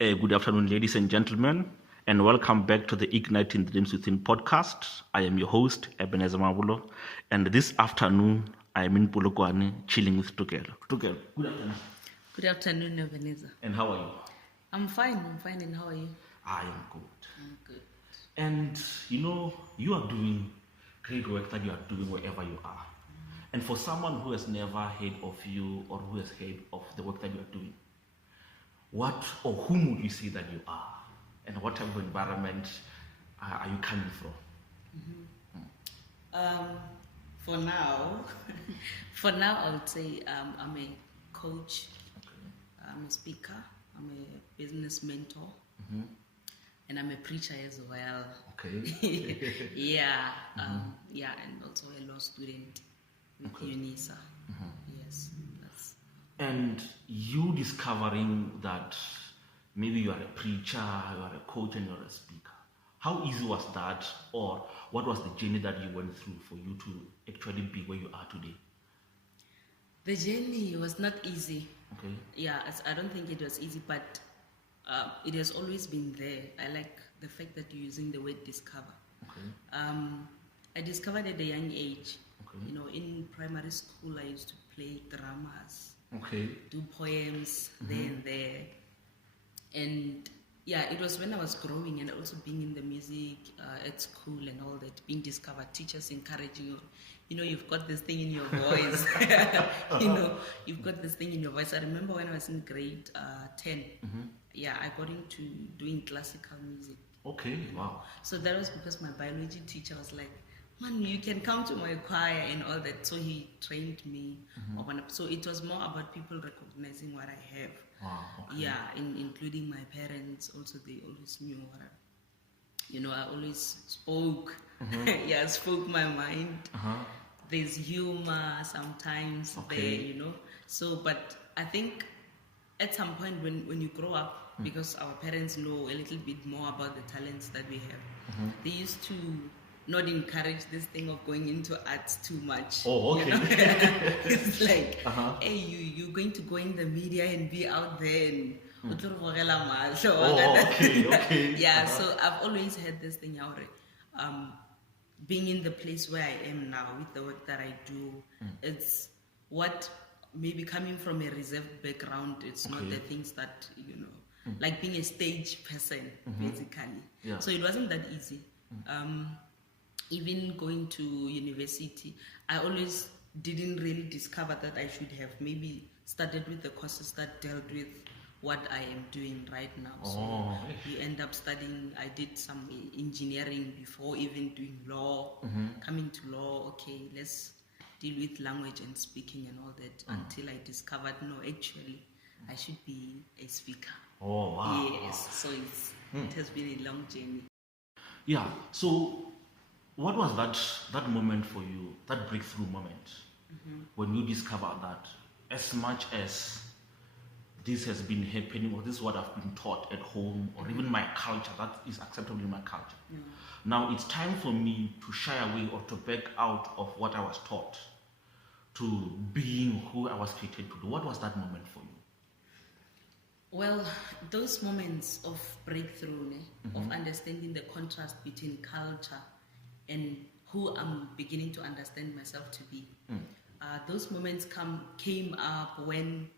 Good afternoon, ladies and gentlemen, and welcome back to the Igniting Dreams Within podcast. I am your host, Ebenezer Mabulo, and this afternoon I am in Polokwane chilling with Tokelo. Tokelo, good afternoon. Good afternoon, Ebenezer. And how are you? I'm fine, and how are you? I am good. I'm good. And you are doing great work that you are doing wherever you are. And for someone who has never heard of you or who has heard of the work that you are doing, what or whom would you say that you are, and what type of environment are you coming from? For now, I would say I'm a coach, I'm a speaker, I'm a business mentor, and I'm a preacher as well. Okay. Yeah, and also a law student with UNISA. Yes, that's. And you discovering that maybe you are a preacher, you are a coach, and you are a speaker. How easy was that, or what was the journey that you went through for you to actually be where you are today? The journey was not easy. Okay. Yeah, I don't think it was easy, but it has always been there. I like the fact that you're using the word discover. Okay. I discovered at a young age. Okay. In primary school, I used to play dramas. Okay. Do poems there and there. And yeah, it was when I was growing and also being in the music at school and all that, being discovered, teachers encouraging you. You've got this thing in your voice. You've got this thing in your voice. I remember when I was in grade 10, I got into doing classical music. Okay, wow. So that was because my biology teacher was like, man, you can come to my choir and all that. So he trained me. So it was more about people recognizing what I have. Wow, okay. Yeah, including my parents. Also, they always knew what I always spoke. Spoke my mind. There's humor sometimes there, So, but I think at some point when you grow up, because our parents know a little bit more about the talents that we have, they used to not encourage this thing of going into arts too much. Oh, okay. It's like, hey, you're going to go in the media and be out there and okay. Yeah, so I've always had this thing out. Being in the place where I am now with the work that I do, it's what maybe coming from a reserved background, it's not the things that, like being a stage person, basically. Yeah. So it wasn't that easy. Even going to university, I always didn't really discover that I should have maybe started with the courses that dealt with what I am doing right now. So you end up studying, I did some engineering before even doing law, coming to law, okay, let's deal with language and speaking and all that, until I discovered, no, actually, I should be a speaker. Oh, wow. Yes, so it has been a long journey. Yeah, so what was that moment for you, that breakthrough moment, when you discovered that as much as this has been happening, or this is what I've been taught at home, or even my culture, that is acceptable in my culture. Yeah. Now it's time for me to shy away or to back out of what I was taught to being who I was created to do. What was that moment for you? Well, those moments of breakthrough, of understanding the contrast between culture and who I'm beginning to understand myself to be. Those moments came up when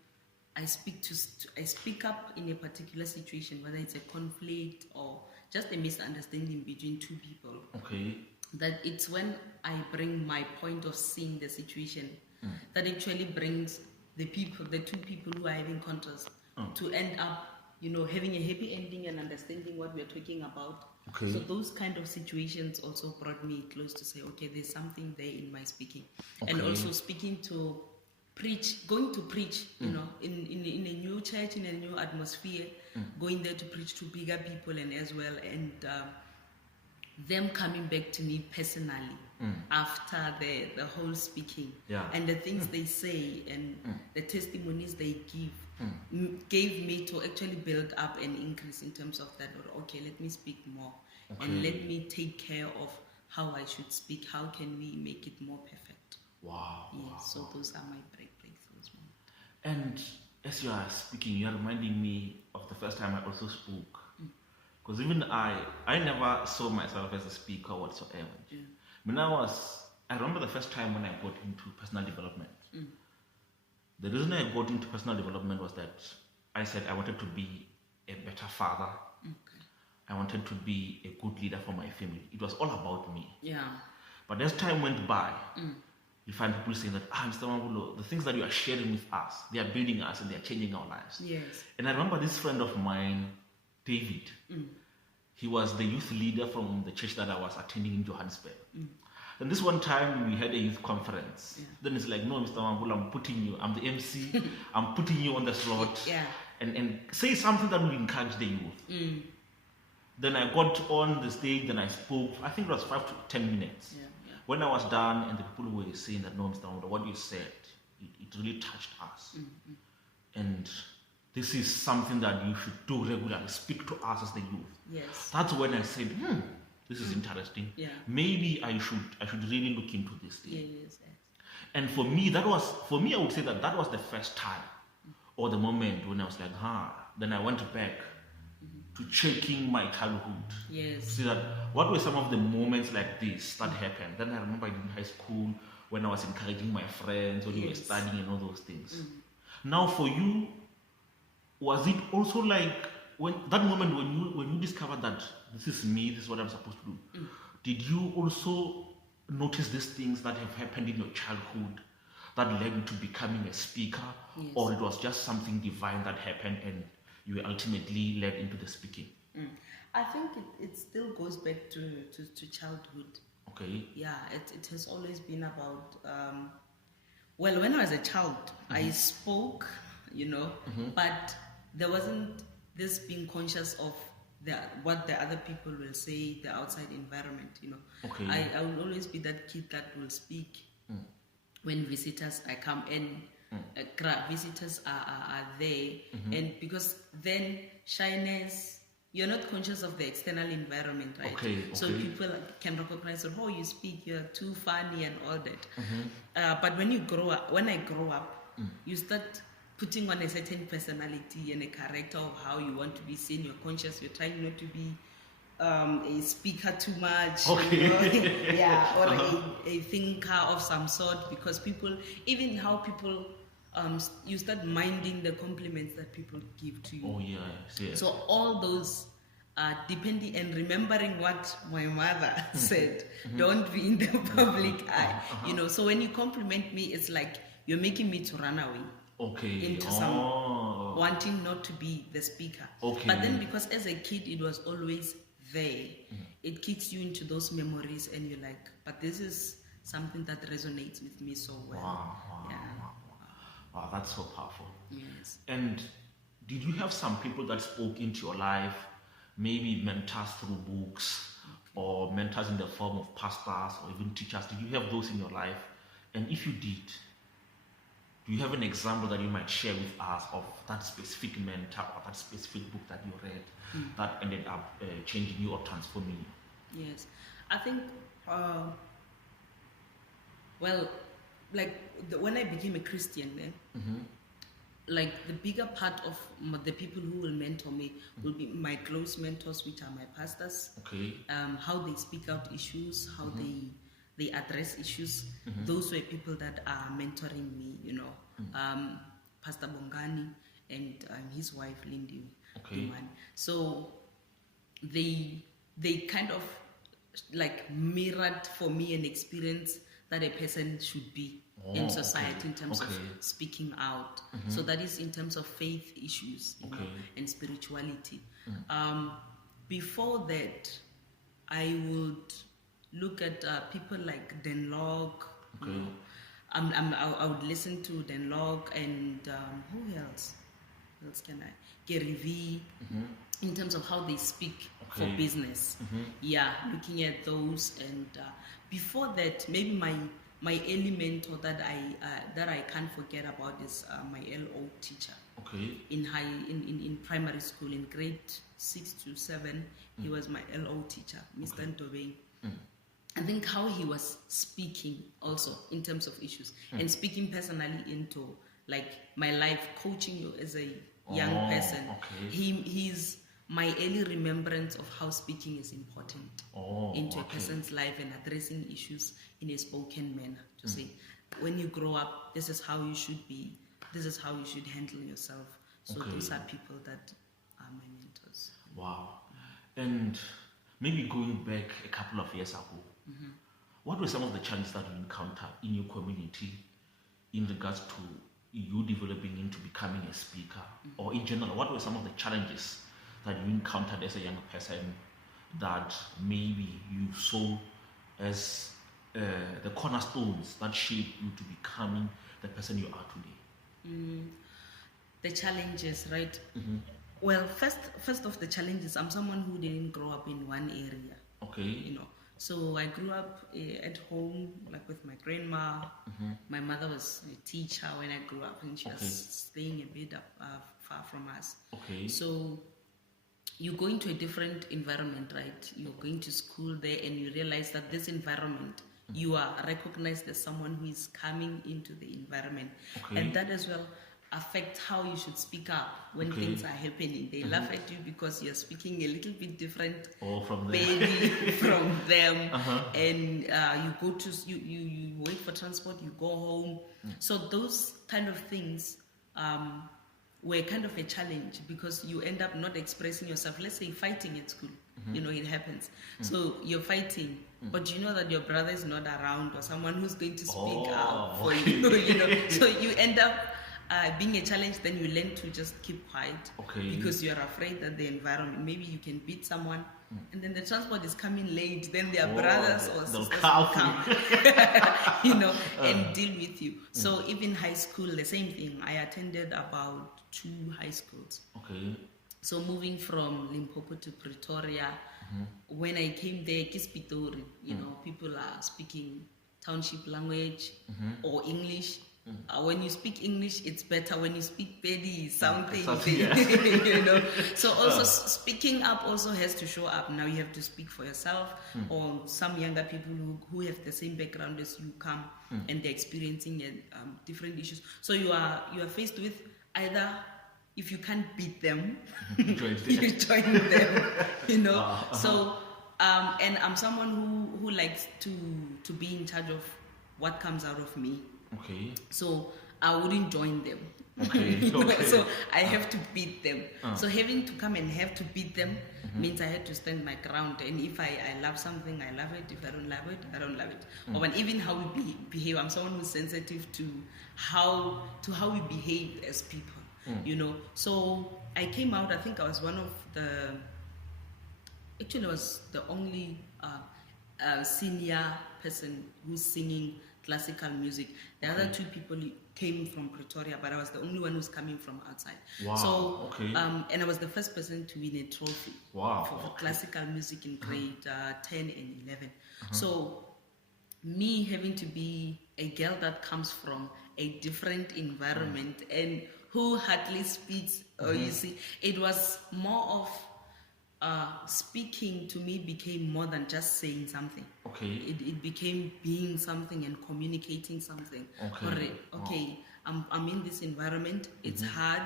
I speak up in a particular situation, whether it's a conflict or just a misunderstanding between two people. Okay. That it's when I bring my point of seeing the situation that actually brings the two people who are having contrast to end up, having a happy ending and understanding what we're talking about. Okay. So those kind of situations also brought me close to say, okay, there's something there in my speaking. Okay. And also going to preach, in a new church, in a new atmosphere, going there to preach to bigger people and as well, and them coming back to me personally after the whole speaking, and the things they say and the testimonies they give gave me to actually build up and increase in terms of that. Okay, let me speak more and let me take care of how I should speak. How can we make it more perfect? Wow. Yes, so those are my breakthroughs. And as you are speaking, you are reminding me of the first time I also spoke. Because even I never saw myself as a speaker whatsoever. I remember the first time when I got into personal development. The reason I got into personal development was that I said I wanted to be a better father. I wanted to be a good leader for my family. It was all about me. Yeah. But as time went by, you find people saying that, Mr. Mambulo, the things that you are sharing with us, they are building us and they are changing our lives. Yes. And I remember this friend of mine, David, he was the youth leader from the church that I was attending in Johannesburg. And this one time we had a youth conference. Yeah. Then it's like, no, Mr. Mambulo, I'm the MC, I'm putting you on the slot. Yeah. And say something that will encourage the youth. Then I got on the stage, then I spoke, I think it was 5 to 10 minutes. Yeah. When I was done and the people were saying that, no, Mr. Mambulo, what you said, it really touched us. And this is something that you should do regularly, speak to us as the youth. Yes. That's when I said, this is interesting. Yeah. Then I should really look into this thing. Yes. And for me, I would say that was the first time or the moment when I was like, then I went back to checking my childhood. Yes. See that what were some of the moments like this that happened. Then I remember in high school when I was encouraging my friends when we were studying and all those things. Now for you, was it also like when that moment when you discovered that this is me, this is what I'm supposed to do? Did you also notice these things that have happened in your childhood that led you to becoming a speaker? Yes. Or it was just something divine that happened and you were ultimately led into the speaking? I think it still goes back to childhood. Okay. Yeah, it has always been about, when I was a child, I spoke, but there wasn't this being conscious of what the other people will say, the outside environment, Okay. I will always be that kid that will speak when visitors come in. Visitors are there, and because then shyness, you're not conscious of the external environment, right? Okay. So people can recognize, you speak, you're too funny and all that. But when I grow up, you start putting on a certain personality and a character of how you want to be seen. You're conscious. You're trying not to be a speaker too much, okay. Yeah, or a thinker of some sort, because even how people, you start minding the compliments that people give to you. Oh yeah. So all those depending and remembering what my mother said, don't be in the public eye. So when you compliment me, it's like you're making me to run away. Okay. Into some wanting not to be the speaker. Okay. But then because as a kid it was always there, it kicks you into those memories and you're like, but this is something that resonates with me so well. Wow, that's so powerful. Yes. And did you have some people that spoke into your life, maybe mentors through books or mentors in the form of pastors or even teachers? Did you have those in your life? And if you did, do you have an example that you might share with us of that specific mentor or that specific book that you read that ended up changing you or transforming you? Yes. I think, when I became a Christian, like the bigger part of the people who will mentor me will be my close mentors, which are my pastors. Okay. How they speak out issues, how they address issues. Those were people that are mentoring me, Pastor Bongani and his wife Lindy. Okay. So they kind of like mirrored for me an experience that a person should be in society in terms of speaking out. So that is in terms of faith issues and spirituality. Before that, I would look at people like Den Log. I would listen to Den Log and who else? Who else can I? Gary V. In terms of how they speak for business. Yeah, looking at those. And before that, maybe my early mentor that I can't forget about is my LO teacher. Okay. In primary school, in grade 6 to 7, he was my LO teacher, Mr. Ntobeng. I think how he was speaking also in terms of issues and speaking personally into like my life, coaching you as a young person. Okay. He's my early remembrance of how speaking is important into a person's life and addressing issues in a spoken manner. To say, when you grow up, this is how you should be. This is how you should handle yourself. So those are people that are my mentors. Wow. And maybe going back a couple of years ago, what were some of the challenges that you encountered in your community in regards to you developing into becoming a speaker? Or in general, what were some of the challenges that you encountered as a young person that maybe you saw as the cornerstones that shaped you to becoming the person you are today? The challenges, right? Well, first of the challenges, I'm someone who didn't grow up in one area. Okay. You know, so I grew up at home, like with my grandma. My mother was a teacher when I grew up, and she was staying a bit far from us. Okay. So you go into a different environment, right? You're going to school there, and you realize that this environment, you are recognized as someone who is coming into the environment, and that as well affect how you should speak up when things are happening. They laugh at you because you're speaking a little bit different, from them. maybe from them, and you go to you wait for transport, you go home. So those kind of things were kind of a challenge because you end up not expressing yourself. Let's say fighting at school, you know, it happens. So you're fighting, but you know that your brother is not around or someone who's going to speak up for you. You know, so you end up being a challenge. Then you learn to just keep quiet because you are afraid that the environment, maybe you can beat someone, and then the transport is coming late. Then their brothers or sisters will come, you know, and deal with you. So even high school, the same thing. I attended about 2 high schools. Okay. So moving from Limpopo to Pretoria, when I came there, Kispitori, you know, people are speaking township language or English. When you speak English, it's better. When you speak Pedi, something, you know. So also speaking up also has to show up. Now you have to speak for yourself, or some younger people who have the same background as you come, and they're experiencing different issues. So you are faced with either, if you can't beat them, you join them, you know. So and I'm someone who likes to be in charge of what comes out of me. Okay. So I wouldn't join them. Okay. So I have to beat them. So having to come and have to beat them means I had to stand my ground. And if I love something, I love it. If I don't love it, I don't love it. But even how we behave, I'm someone who's sensitive to how we behave as people. You know. So I came out. I think I was one of the. Actually, I was the only senior person who's singing classical music. The other 2 people came from Pretoria, but I was the only one who's coming from outside. Wow. So, and I was the first person to win a trophy for classical music in grade 10 and 11. So, me having to be a girl that comes from a different environment and who hardly speaks, or you see, it was more of speaking to me became more than just saying something. It became being something and communicating something. I'm in this environment. It's hard.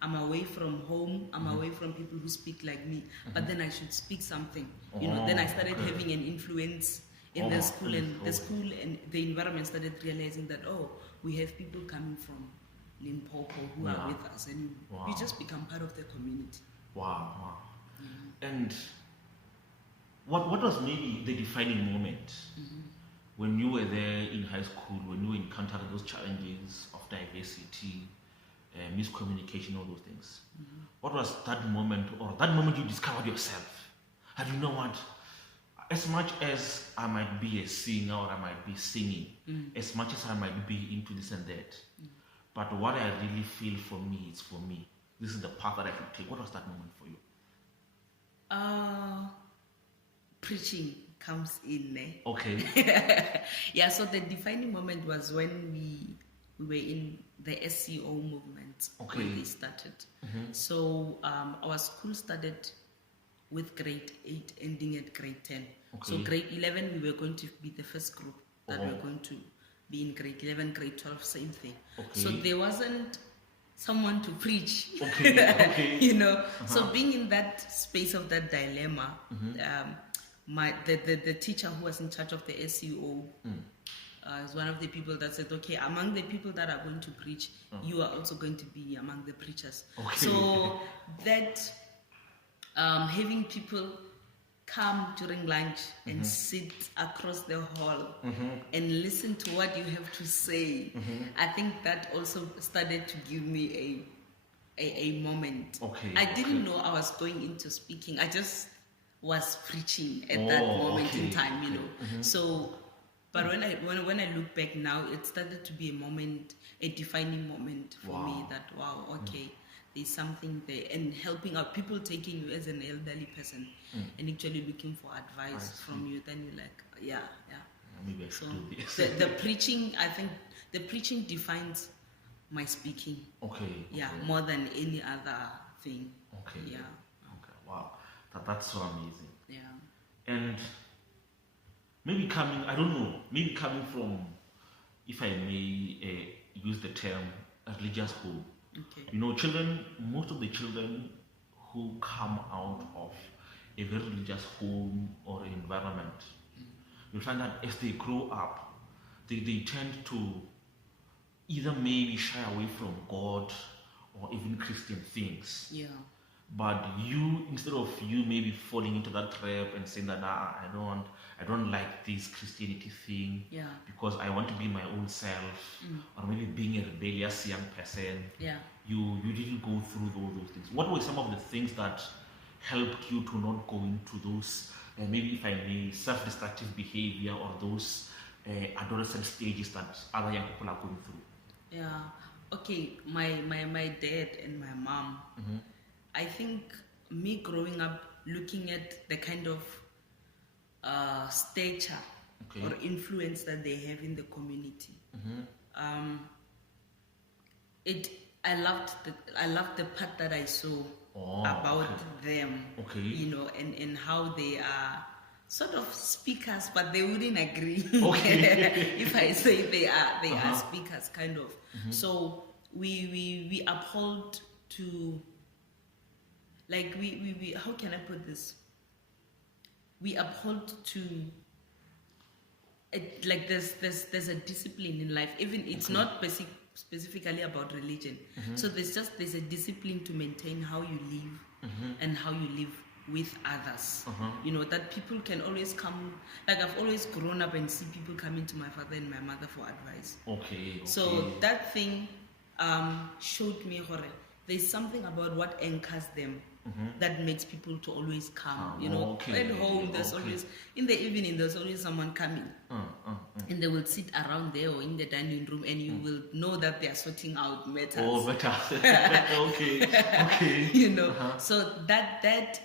I'm away from home. I'm away from people who speak like me. But then I should speak something. You know. Then I started having an influence in the school, and the school and the environment started realizing that we have people coming from Limpopo who are with us, and we just become part of the community. Wow. And what was maybe the defining moment when you were there in high school, when you encountered those challenges of diversity, miscommunication, all those things? What was that moment, or that moment you discovered yourself? And you know what? As much as I might be a singer or I might be singing, as much as I might be into this and that, but what I really feel for me is for me. This is the path that I should take. What was that moment for you? Preaching comes in there. Okay. Yeah, so the defining moment was when we were in the SCO movement when they started. So our school started with grade 8 ending at grade 10. So grade 11 we were going to be the first group that were going to be in grade 11, grade 12, same thing. Okay. So there wasn't someone to preach. Okay. You know, so being in that space of that dilemma, the teacher who was in charge of the SEO is one of the people that said, okay, among the people that are going to preach, you are also going to be among the preachers. Okay. So that having people come during lunch and sit across the hall and listen to what you have to say, I think that also started to give me a moment. Okay. I didn't know I was going into speaking. I just was preaching at that moment in time, you know. So, but when I look back now, it started to be a moment, a defining moment for me. That there's something there, and helping out people, taking you as an elderly person and actually looking for advice from you. Then you're like, maybe I should do this. The preaching, I think the preaching defines my speaking. Okay. More than any other thing. Okay. Yeah. Okay. Wow. That's so amazing. Yeah. And maybe coming from, if I may use the term, a religious home. Okay. You know, most of the children who come out of a very religious home or environment, you'll find that as they grow up, they tend to either maybe shy away from God or even Christian things. Yeah. But instead of you maybe falling into that trap and saying that I don't like this Christianity thing because I want to be my own self, or maybe being a rebellious young person. Yeah. You didn't go through all those things. What were some of the things that helped you to not go into those, maybe if I may, self-destructive behavior or those adolescent stages that other young people are going through? Yeah. Okay. My dad and my mom. I think me growing up, looking at the kind of stature or influence that they have in the community, I loved the part that I saw about them, you know, and how they are sort of speakers, but they wouldn't agree if I say they are speakers, kind of. So we uphold to, like, we how can I put this? We uphold to it, like there's a discipline in life. Even it's not specifically about religion. So there's a discipline to maintain how you live and how you live with others. You know, that people can always come. Like, I've always grown up and see people coming to my father and my mother for advice. So that thing showed me there's something about what anchors them that makes people to always come. You know, at home there's always, in the evening there's always someone coming, and they will sit around there or in the dining room, and you will know that they are sorting out matters. You know, so that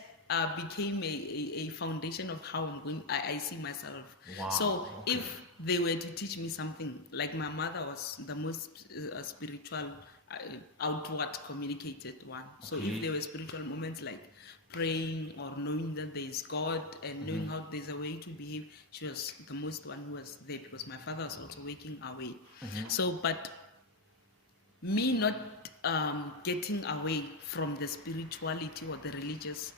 became a foundation of how I see myself. So if they were to teach me something, like, my mother was the most spiritual, outward communicated one. So if there were spiritual moments like praying or knowing that there is God and knowing how there's a way to behave, she was the most one who was there, because my father was also working away. So, but me not getting away from the spirituality or the religious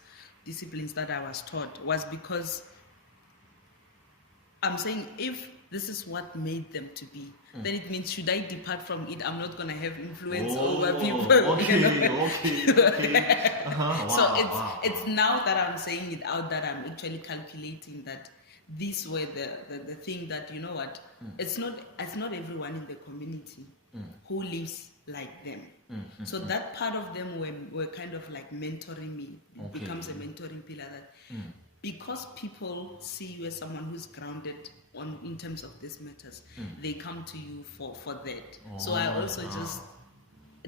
disciplines that I was taught was because I'm saying, if this is what made them to be, then it means, should I depart from it, I'm not going to have influence over people. So it's now that I'm saying it out that I'm actually calculating that these were the thing that, you know what, it's not everyone in the community who lives like them. So that part of them were kind of like mentoring me. It becomes a mentoring pillar, that because people see you as someone who's grounded in terms of these matters, they come to you for that. So I also just,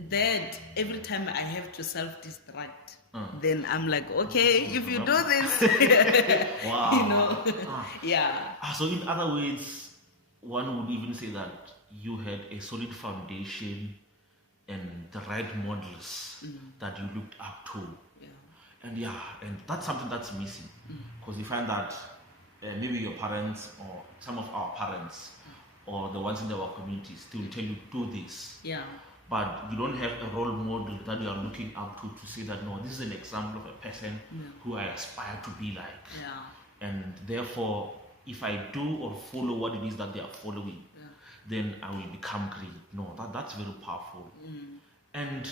that every time I have to self-destruct, then I'm like, okay, if you do this, you know, So in other words, one would even say that you had a solid foundation and the right models that you looked up to. And that's something that's missing, because you find that maybe your parents or some of our parents or the ones in our communities, they will tell you, do this. Yeah. But you don't have a role model that you are looking up to say that, no, this is an example of a person who I aspire to be like. Yeah. And therefore, if I do or follow what it is that they are following, then I will become great. No, that's very powerful. And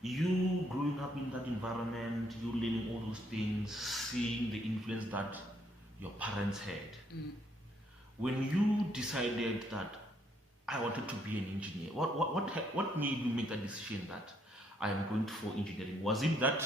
you growing up in that environment, you learning all those things, seeing the influence that your parents had. When you decided that I wanted to be an engineer, what made you make that decision that I am going for engineering? Was it that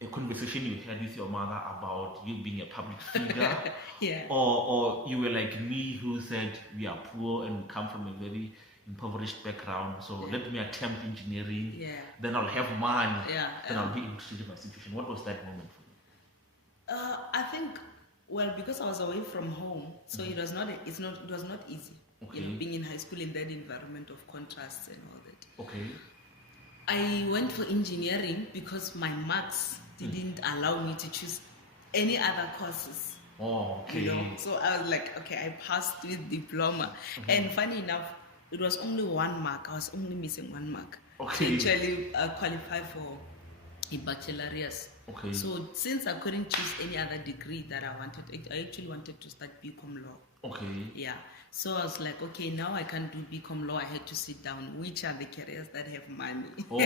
a conversation you had with your mother about you being a public figure? Yeah. Or you were like me who said we are poor and we come from a very impoverished background, so let me attempt engineering, then I'll have money, then I'll be able to change my situation. What was that moment for you? I think, well, because I was away from home, so it was not easy. Okay. You know, being in high school in that environment of contrasts and all that. Okay. I went for engineering because my marks didn't allow me to choose any other courses. Oh, okay. You know? So I was like, okay, I passed with diploma. And funny enough, it was only 1 mark. I was only missing 1 mark to actually qualify for a baccalaureate. Okay. So since I couldn't choose any other degree that I wanted, I actually wanted to start BCom law. Okay. Yeah. So I was like, okay, now I can't do BCom law. I had to sit down. Which are the careers that have money? Oh,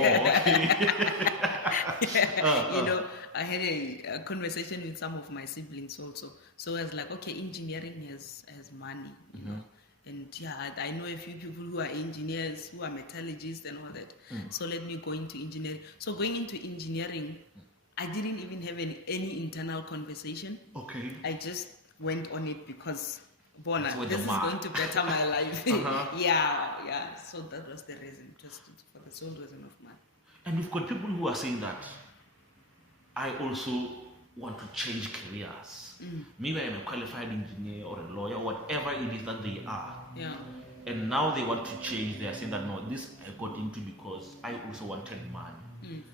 okay. You know, I had a conversation with some of my siblings also. So I was like, okay, engineering has money, you know. And yeah, I know a few people who are engineers, who are metallurgists and all that. So let me go into engineering. So going into engineering, I didn't even have any internal conversation. Okay. I just went on it because Bona, this is going to better my life. Yeah. So that was the reason, just for the sole reason of money. And we've got people who are saying that I also want to change careers. Maybe I'm a qualified engineer or a lawyer, whatever it is that they are. Yeah. And now they want to change. They are saying that no, this I got into because I also wanted money.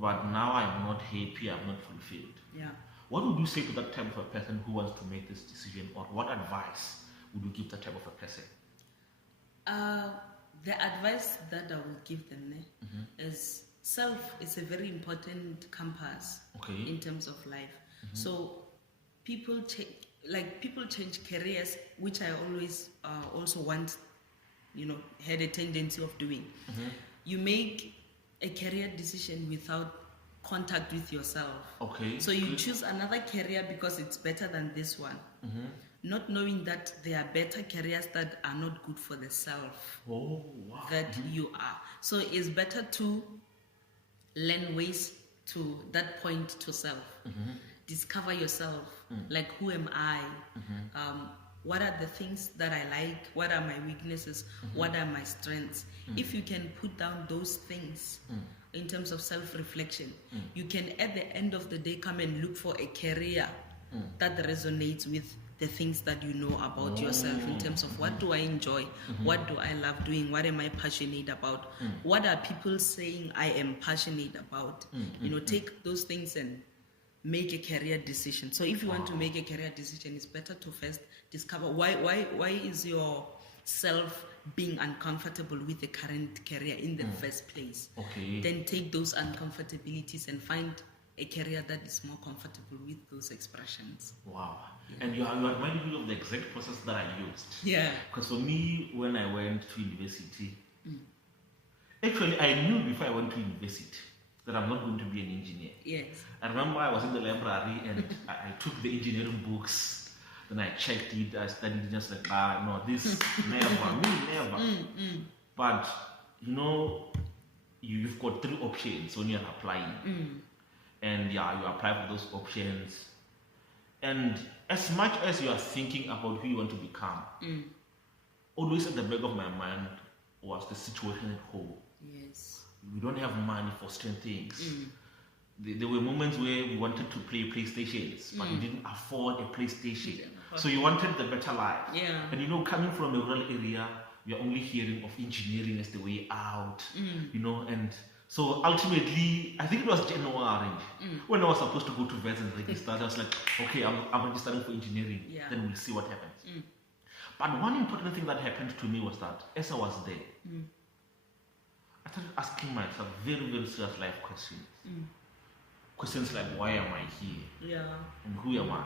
But now I'm not happy, I'm not fulfilled. Yeah. What would you say to that type of a person who wants to make this decision, or what advice would you give that type of a person? The advice that I will give them is self is a very important compass in terms of life. So people change careers, which I always also want, had a tendency of doing. You make a career decision without contact with yourself. Okay. So you choose another career because it's better than this one. Not knowing that there are better careers that are not good for the self that you are. So it's better to learn ways to that point to self. Discover yourself. Like, who am I? What are the things that I like? What are my weaknesses? What are my strengths? If you can put down those things in terms of self-reflection, you can at the end of the day come and look for a career that resonates with the things that you know about yourself in terms of what do I enjoy, what do I love doing, what am I passionate about, what are people saying I am passionate about. Take those things and make a career decision. So if you want to make a career decision, it's better to first discover why is your self being uncomfortable with the current career in the first place. Then take those uncomfortabilities and find a career that is more comfortable with those expressions. And you are reminding me of the exact process that I used. Because for me, when I went to university, actually I knew before I went to university that I'm not going to be an engineer. I remember I was in the library and I took the engineering books, then I checked it, I studied just like, no, this never. But, you've got 3 options when you're applying. And you apply for those options. And as much as you are thinking about who you want to become, always at the back of my mind was the situation at home. We don't have money for certain things. There were moments where we wanted to play PlayStations, but we didn't afford a PlayStation. So you wanted the better life. And coming from a rural area, we are only hearing of engineering as the way out. And so ultimately, I think it was January when I was supposed to go to vets and register. I was like, okay, I'm registering for engineering. Then we'll see what happens. But one important thing that happened to me was that as I was there, I started asking myself very, very serious life questions. Questions like, why am I here? Yeah. And who am I?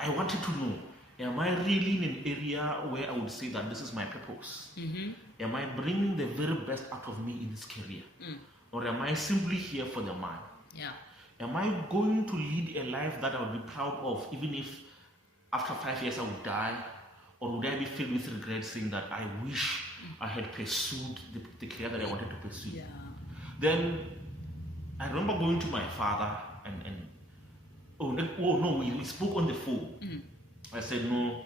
I wanted to know, am I really in an area where I would say that this is my purpose? Am I bringing the very best out of me in this career? Or am I simply here for the man? Yeah. Am I going to lead a life that I would be proud of, even if after 5 years I would die? Or would I be filled with regret, saying that I wish I had pursued the career that I wanted to pursue? Yeah. Then I remember going to my father we spoke on the phone. I said, no,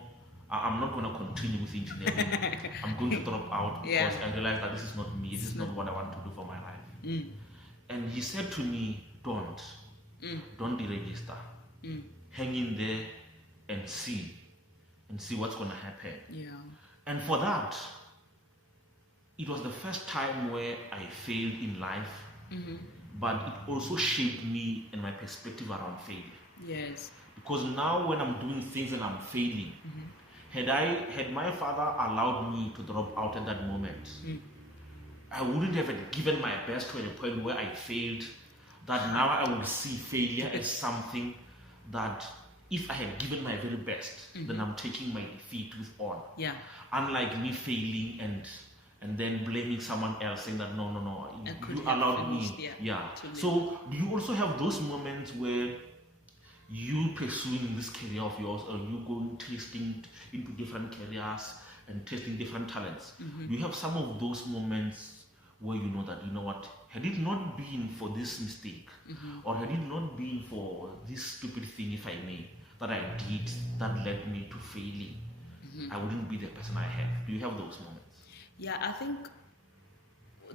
I'm not going to continue with engineering. I'm going to drop out because I realized that this is not me. This is not what I want to do for my life. And he said to me, don't deregister. Hang in there and see what's going to happen. Yeah. And for that, it was the first time where I failed in life, but it also shaped me and my perspective around failure. Yes. Because now when I'm doing things and I'm failing, had my father allowed me to drop out at that moment, I wouldn't have given my best to a point where I failed, that now I would see failure as something that if I had given my very best, then I'm taking my defeat with honor. Yeah. Unlike me failing and then blaming someone else, saying that no, you allowed me. Yeah. So do you also have those moments where you pursuing this career of yours, or you going testing into different careers and testing different talents? Do you have some of those moments where you know that, you know what, had it not been for this mistake, or had it not been for this stupid thing, if I may, that I did that led me to failing, I wouldn't be the person I have? Do you have those moments? Yeah, I think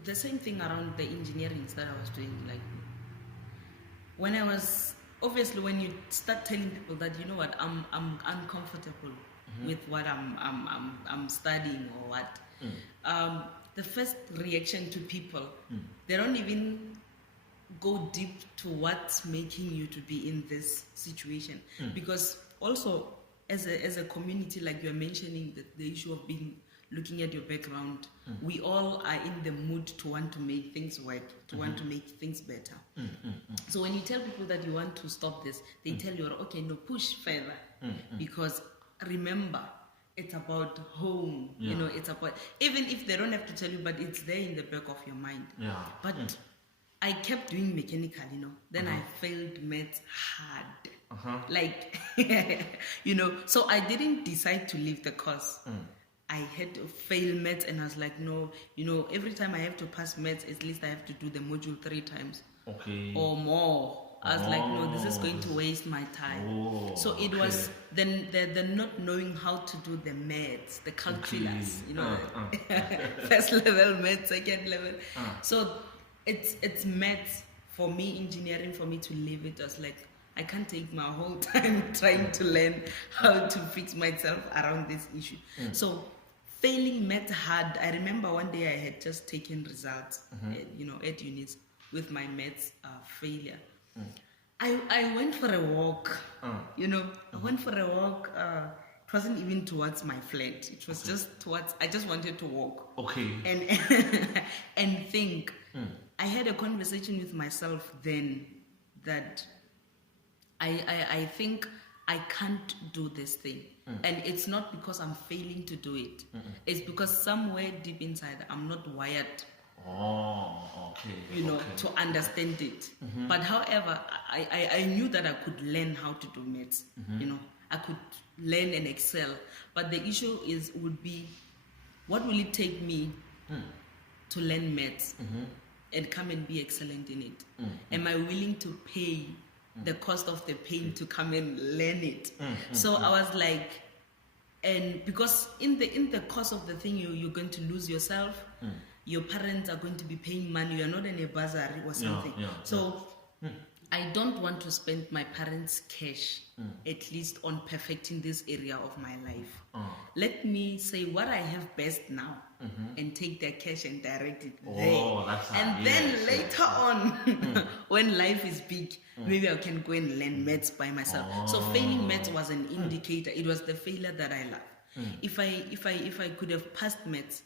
the same thing around the engineering that I was doing. Like when I was, obviously, when you start telling people that, you know what, I'm uncomfortable with what I'm studying or what, the first reaction to people, they don't even go deep to what's making you to be in this situation, because also as a community, like you're mentioning, the issue of looking at your background, we all are in the mood to want to make things work, to want to make things better. So when you tell people that you want to stop this, they tell you, okay, no, push further, because remember, it's about home. You know, it's about, even if they don't have to tell you, but it's there in the back of your mind. But I kept doing mechanical, you know, then I failed maths hard, like you know, so I didn't decide to leave the course. I had to fail maths, and I was like, no, you know, every time I have to pass maths, at least I have to do the module 3 times or more. I was like, no, this is going to waste my time. So it was then the not knowing how to do the maths, the calculus, you know, first level maths, second level. So it's maths for me, engineering for me to leave it. I was like, I can't take my whole time trying to learn how to fix myself around this issue. So failing maths hard. I remember one day I had just taken results, you know, at units with my maths failure. I went for a walk, you know, I went for a walk. It wasn't even towards my flat. It was just towards, I just wanted to walk. And think. I had a conversation with myself then that I think I can't do this thing. And it's not because I'm failing to do it. It's because somewhere deep inside I'm not wired you know, to understand it. But however, I knew that I could learn how to do maths. You know, I could learn and excel. But the issue would be, what will it take me to learn maths and come and be excellent in it? Am I willing to pay the cost of the pain to come and learn it? So I was like, and because in the course of the thing, you're going to lose yourself. Your parents are going to be paying money. You're not in a bursary or something. So I don't want to spend my parents' cash, at least on perfecting this area of my life. Let me say what I have best now and take their cash and direct it there. And then later on, when life is big, maybe I can go and learn maths by myself. So failing maths was an indicator. It was the failure that I loved. If I could have passed maths,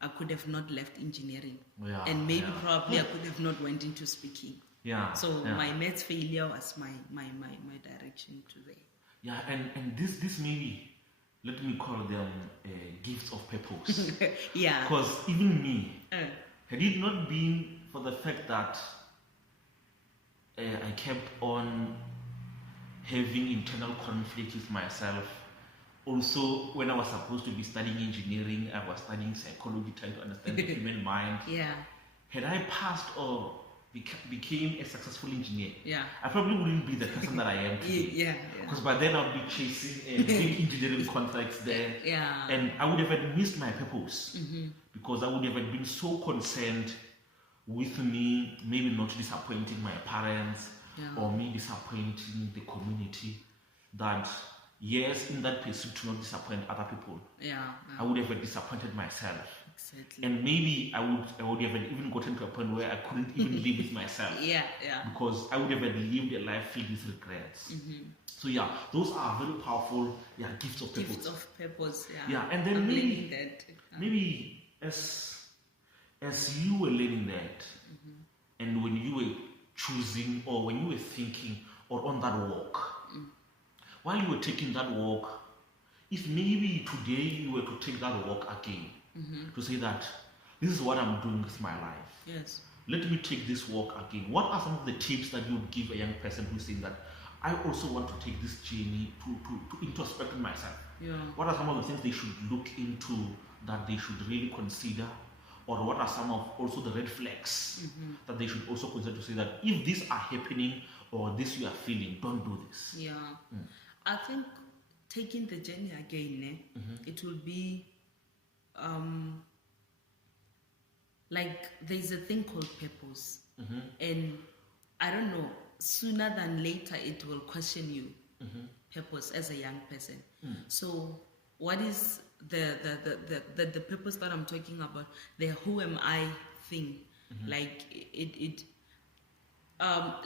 I could have not left engineering, and maybe probably I could have not went into speaking. So my maths failure was my direction to there. Yeah, and this maybe, let me call them gifts of purpose. Because even me, had it not been for the fact that I kept on having internal conflict with myself. Also, when I was supposed to be studying engineering, I was studying psychology, trying to understand the human mind. Had I passed or became a successful engineer, I probably wouldn't be the person that I am today. Because by then I'll be chasing big engineering contracts there, and I would have missed my purpose because I would have been so concerned with me, maybe not disappointing my parents or me disappointing the community, that yes, in that pursuit to not disappoint other people, I would have disappointed myself. Exactly. And maybe I would have even gotten to a point where I couldn't even live with myself. Because I would have lived a life filled with regrets. So those are very powerful gifts of purpose. Gifts of purpose, and then maybe as you were learning that, and when you were choosing or when you were thinking or on that walk, while you were taking that walk, if maybe today you were to take that walk again, to say that this is what I'm doing with my life. Let me take this walk again. What are some of the tips that you would give a young person who's saying that I also want to take this journey to introspect myself? What are some of the things they should look into, that they should really consider? Or what are some of also the red flags that they should also consider to say that if these are happening or this you are feeling, don't do this? I think taking the journey again, it will be like there's a thing called purpose, and I don't know, sooner than later it will question you purpose as a young person. So what is the purpose that I'm talking about, the who am I thing? Like it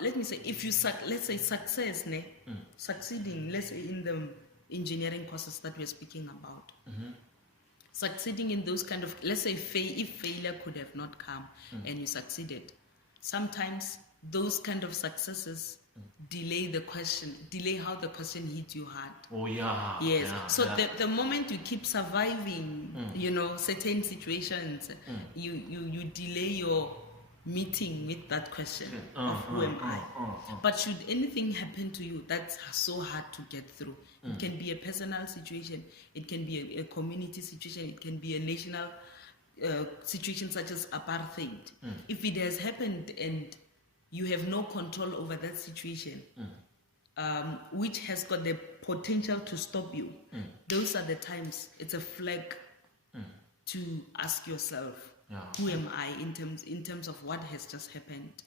let me say, if you let's say success, succeeding, let's say in the engineering courses that we're speaking about, succeeding in those kind of, let's say if failure could have not come and you succeeded, sometimes those kind of successes delay how the question hit you hard. So the moment you keep surviving certain situations, you delay your meeting with that question of who am I. But should anything happen to you that's so hard to get through, it can be a personal situation, it can be a community situation, it can be a national situation such as apartheid. If it has happened and you have no control over that situation, which has got the potential to stop you, those are the times it's a flag to ask yourself, who am I in terms of what has just happened?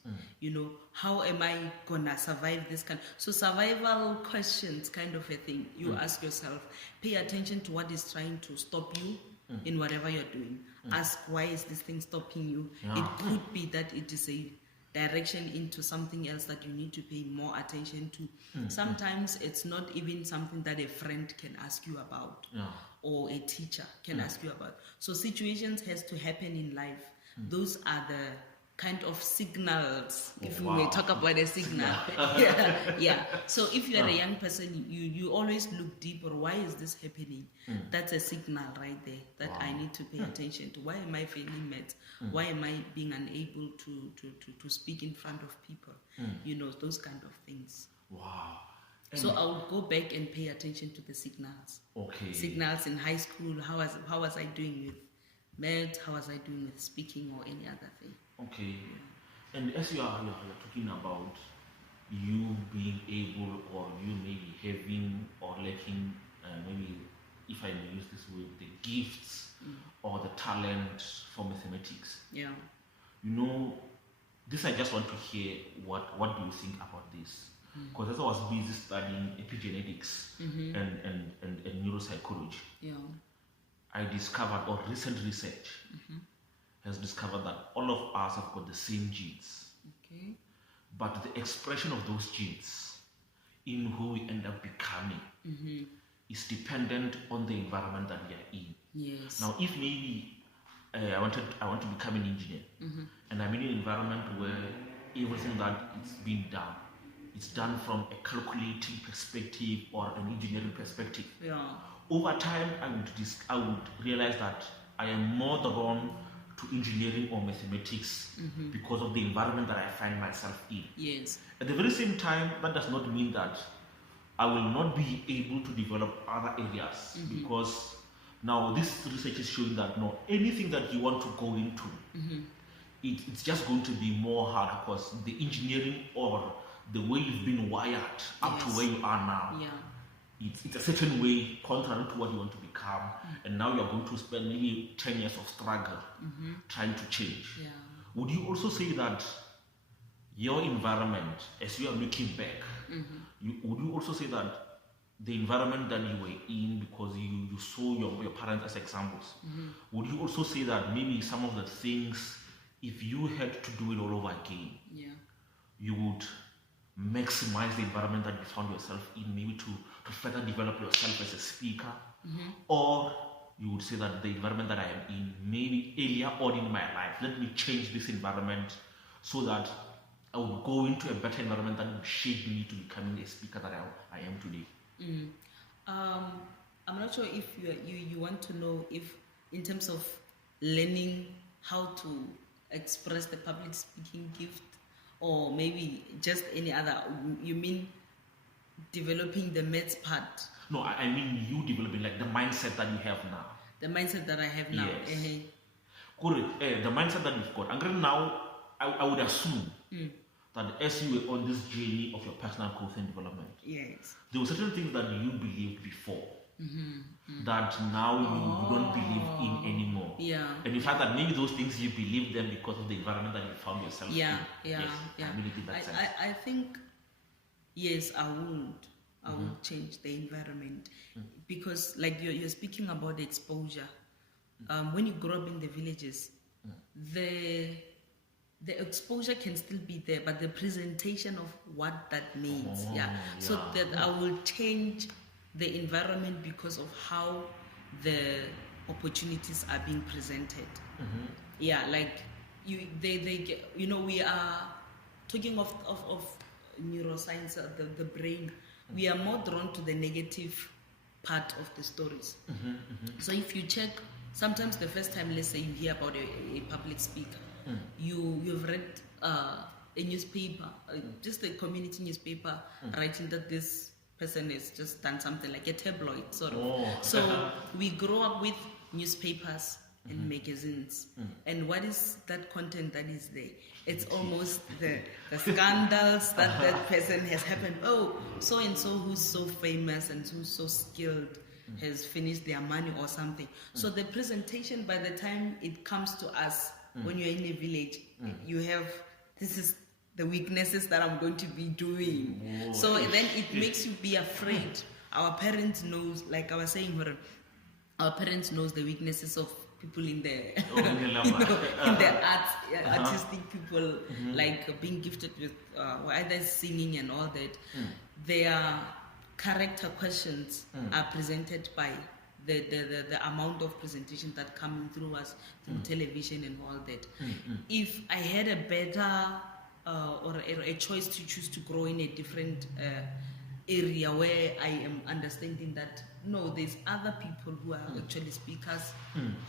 How am I gonna survive this so survival questions kind of a thing. You ask yourself, pay attention to what is trying to stop you in whatever you're doing. Ask, why is this thing stopping you? It could be that it is a direction into something else that you need to pay more attention to. Sometimes it's not even something that a friend can ask you about, or a teacher can ask you about. So situations has to happen in life. Those are the kind of signals, if we may talk about a signal. So if you're a young person, you always look deeper. Why is this happening? That's a signal right there that I need to pay attention to. Why am I failing maths? Why am I being unable to speak in front of people? Those kind of things. So I would go back and pay attention to the signals. Signals in high school. How was I doing with maths? How was I doing with speaking or any other thing? And as you're talking about you being able, or you maybe having or lacking, maybe if I may use this word, the gifts or the talent for mathematics. This I just want to hear what do you think about this? Because as I was busy studying epigenetics and neuropsychology, I discovered, or recent research has discovered, that all of us have got the same genes. But the expression of those genes in who we end up becoming is dependent on the environment that we are in. Yes. Now, if maybe I want to become an engineer, and I'm in an environment where everything that is being done, it's done from a calculating perspective or an engineering perspective. Yeah. Over time, I would realize that I am more drawn to engineering or mathematics because of the environment that I find myself in. Yes. At the very same time, that does not mean that I will not be able to develop other areas, because now this research is showing that anything that you want to go into, it's just going to be more hard, because the engineering or the way you've been wired up to where you are now, it's a certain way contrary to what you want to become, and now you're going to spend maybe 10 years of struggle trying to change. Yeah. Would you also say that your environment, as you are looking back, would you also say that the environment that you were in, because you saw your parents as examples, would you also say that maybe some of the things, if you had to do it all over again, you would maximize the environment that you found yourself in, maybe to further develop yourself as a speaker, or you would say that the environment that I am in, maybe earlier on in my life, let me change this environment so that I would go into a better environment that would shape me to becoming a speaker that I am today? I'm not sure if you want to know if, in terms of learning how to express the public speaking gift, or maybe just any other. You mean developing the maths part? No, I mean you developing like the mindset that you have now. The mindset that I have now. Yes. Correct. The mindset that you've got. And now, I would assume that as you were on this journey of your personal growth and development, there were certain things that you believed before that now you don't believe in anymore. Yeah. And you find that maybe those things you believe them because of the environment that you found yourself in. Yeah. I really did that sense. I think, yes, I would change the environment, because like you're speaking about exposure. When you grow up in the villages, the exposure can still be there, but the presentation of what that means, so that I will change the environment because of how the opportunities are being presented. Like we are talking of neuroscience, the brain. We are more drawn to the negative part of the stories. So if you check, sometimes the first time, let's say, you hear about a public speaker, you've read a newspaper, just a community newspaper, writing that this person has just done something, like a tabloid sort of. So we grow up with newspapers and magazines, and what is that content that is there? It's almost the scandals that person has happened. Oh, so and so who's so famous and who's so skilled has finished their money or something. So the presentation, by the time it comes to us, when you're in a village, you have, this is the weaknesses that I'm going to be doing. So then it makes you be afraid. Our parents knows, like I was saying, our parents knows the weaknesses of people in the in the arts, artistic people, like being gifted with either singing and all that. Their character questions are presented by the amount of presentation that coming through us through television and all that. If I had a better or a choice to choose to grow in a different area where I am understanding that no, there's other people who are actually speakers